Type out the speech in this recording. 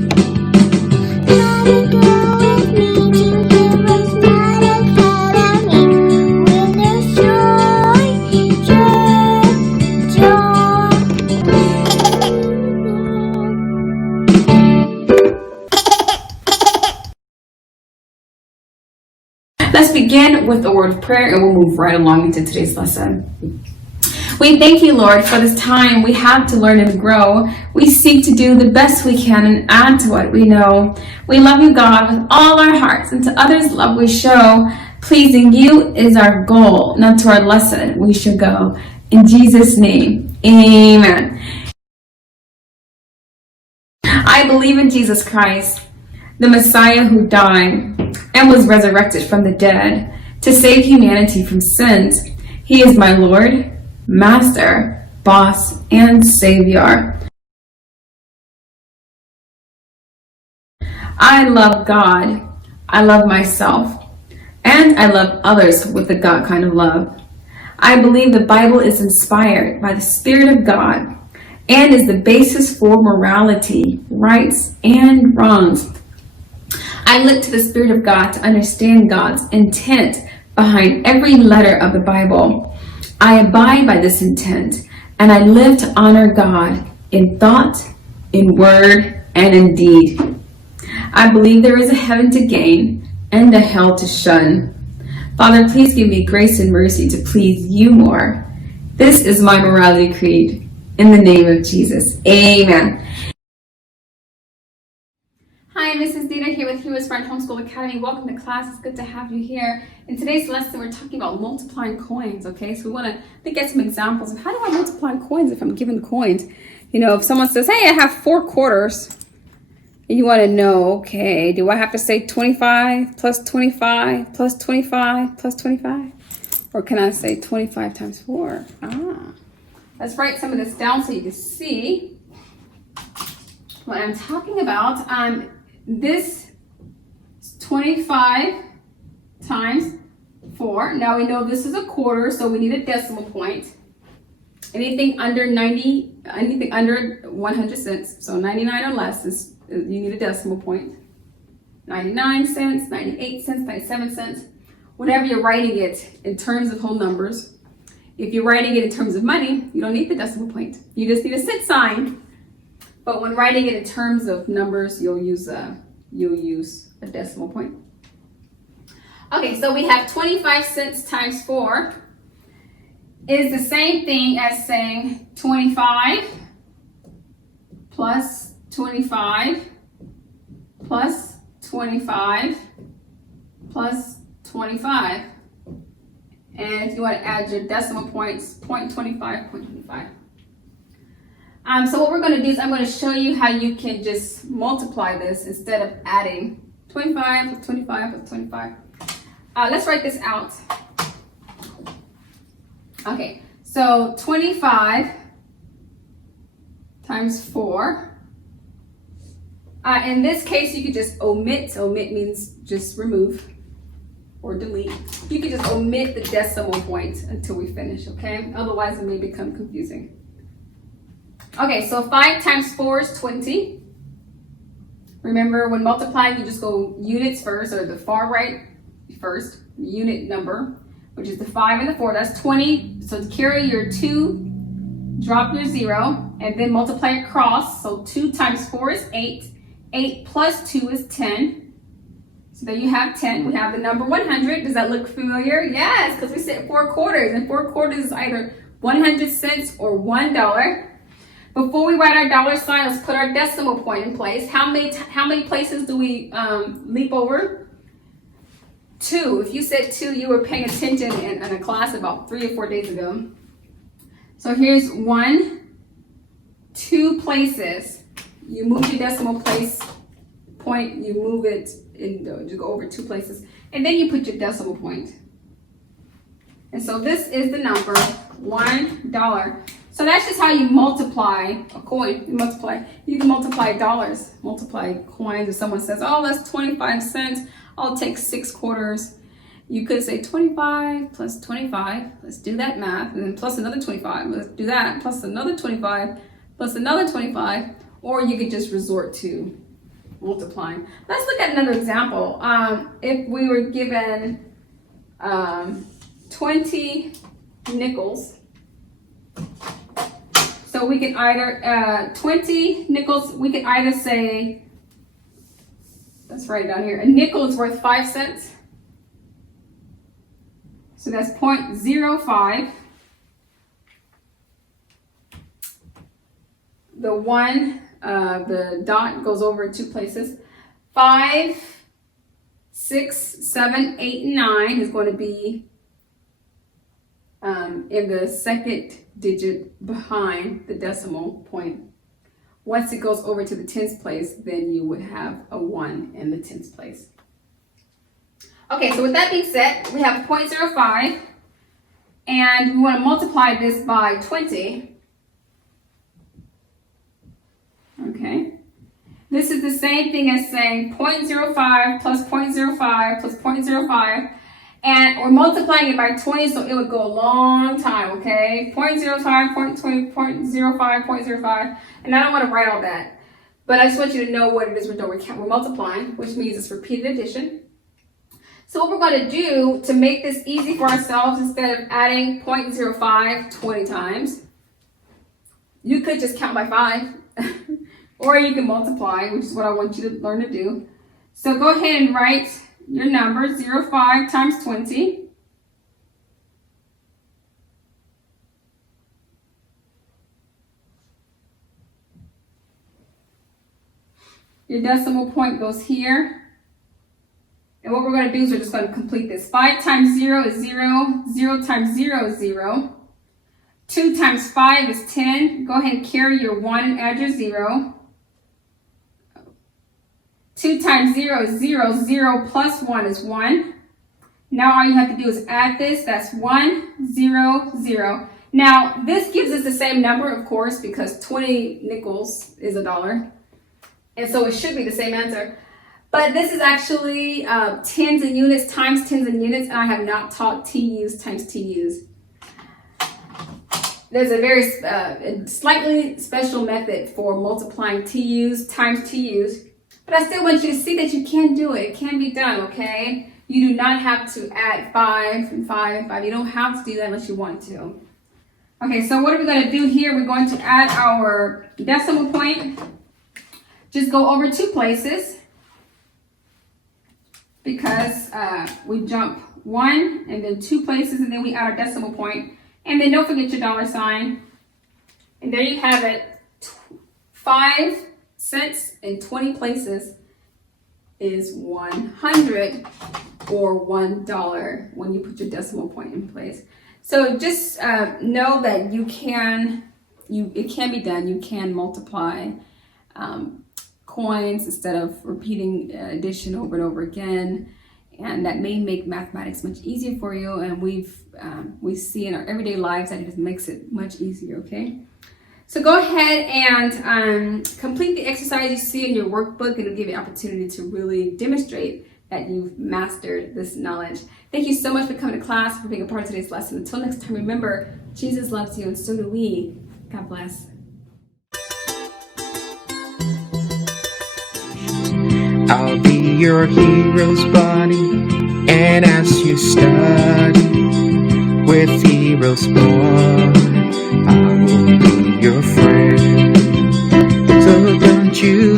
Let's begin with a word of prayer and we'll move right along into today's lesson. We thank you, Lord, for this time we have to learn and grow. We seek to do the best we can and add to what we know. We love you, God, with all our hearts, and to others love we show. Pleasing you is our goal, not to our lesson we should go. In Jesus' name, amen. I believe in Jesus Christ, the Messiah who died and was resurrected from the dead to save humanity from sins. He is my Lord, Master, Boss, and Savior. I love God, I love myself, and I love others with the God kind of love. I believe the Bible is inspired by the Spirit of God and is the basis for morality, rights, and wrongs. I look to the Spirit of God to understand God's intent behind every letter of the Bible. I abide by this intent, and I live to honor God in thought, in word, and in deed. I believe there is a heaven to gain and a hell to shun. Father, please give me grace and mercy to please you more. This is my morality creed. In the name of Jesus, amen. Hi, Mrs. Dita here with HeroesMart Homeschool Academy. Welcome to class. It's good to have you here. In today's lesson, we're talking about multiplying coins, okay? So we want to look at some examples of how do I multiply coins if I'm given coins. You know, if someone says, hey, I have 4 quarters, and you want to know, okay, do I have to say 25 plus 25 plus 25 plus 25? Or can I say 25 times 4? Let's write some of this down so you can see what I'm talking about. This is 25 times 4. Now we know this is a quarter, so we need a decimal point. Anything under 100 cents, so 99 or less, you need a decimal point. 99 cents, 98 cents, 97 cents, whenever you're writing it in terms of whole numbers. If you're writing it in terms of money, you don't need the decimal point. You just need a cent sign. But when writing it in terms of numbers, you'll use a decimal point. Okay, so we have 25 cents times 4 is the same thing as saying 25 plus 25 plus 25 plus 25. And if you want to add your decimal points, 0.25, 0.25. So what we're going to do is I'm going to show you how you can just multiply this instead of adding 25 plus 25 plus 25. Let's write this out. Okay, so 25 times 4. In this case, you could just omit. Omit means just remove or delete. You can just omit the decimal point until we finish, okay? Otherwise, it may become confusing. Okay, so 5 times 4 is 20. Remember, when multiplying, you just go units first, or the far right first, unit number, which is the 5 and the 4. That's 20. So carry your 2, drop your 0, and then multiply across. So 2 times 4 is 8. 8 plus 2 is 10. So there you have 10. We have the number 100. Does that look familiar? Yes, because we said 4 quarters, and 4 quarters is either 100 cents or $1. Before we write our dollar sign, let's put our decimal point in place. How many places do we leap over? 2. If you said 2, you were paying attention in a class about 3 or 4 days ago. So here's 1, 2 places. You move your decimal place point, you move it, you go over 2 places, and then you put your decimal point. And so this is the number, $1. So that's just how you multiply a coin. You can multiply dollars, multiply coins. If someone says, oh, that's 25 cents, I'll take 6 quarters. You could say 25 plus 25, let's do that math, and then plus another 25, let's do that, plus another 25, plus another 25, or you could just resort to multiplying. Let's look at another example. If we were given 20 nickels, so we can either 20 nickels, we can either say, let's write it down here, a nickel is worth 5 cents. So that's 0.05. The one, the dot goes over 2 places. 5, 6, 7, 8, and 9 is going to be in the second digit behind the decimal point. Once it goes over to the tens place, then you would have a 1 in the tens place. Okay, so with that being said, we have 0.05, and we want to multiply this by 20. Okay, this is the same thing as saying 0.05 plus 0.05 plus 0.05, and we're multiplying it by 20, so it would go a long time, okay? 0.05, 0.20, 0.05, 0.05, and I don't want to write all that, but I just want you to know what it is we're doing. We're multiplying, which means it's repeated addition. So what we're going to do to make this easy for ourselves, instead of adding 0.05 20 times, you could just count by 5. Or you can multiply, which is what I want you to learn to do. So go ahead and write your number, 0.5 times 20. Your decimal point goes here. And what we're going to do is we're just going to complete this. 5 times 0 is 0. 0 times 0 is 0. 2 times 5 is 10. Go ahead and carry your 1 and add your 0. 2 times 0 is 0. 0 plus 1 is 1. Now all you have to do is add this. That's 1, 0, 0. Now this gives us the same number, of course, because 20 nickels is $1. And so it should be the same answer. But this is actually tens and units times tens and units, and I have not taught TUs times TUs. There's a very slightly special method for multiplying TUs times TUs, but I still want you to see that you can do it. It can be done, okay? You do not have to add 5 and 5 and 5. You don't have to do that unless you want to. Okay, so what are we going to do here? We're going to add our decimal point. Just go over 2 places, because we jump 1 and then 2 places, and then we add our decimal point. And then don't forget your $sign. And there you have it. 5 cents in 20 places is 100, or $1 when you put your decimal point in place. So just know that it can be done. You can multiply coins instead of repeating addition over and over again, and that may make mathematics much easier for you. And we see in our everyday lives that it just makes it much easier. Okay, so go ahead and complete the exercise you see in your workbook. It'll give you an opportunity to really demonstrate that you've mastered this knowledge. Thank you so much for coming to class, for being a part of today's lesson. Until next time, remember, Jesus loves you and so do we. God bless. I'll be your hero's buddy, and as you study with HeroesMart, I will be your friend. So don't you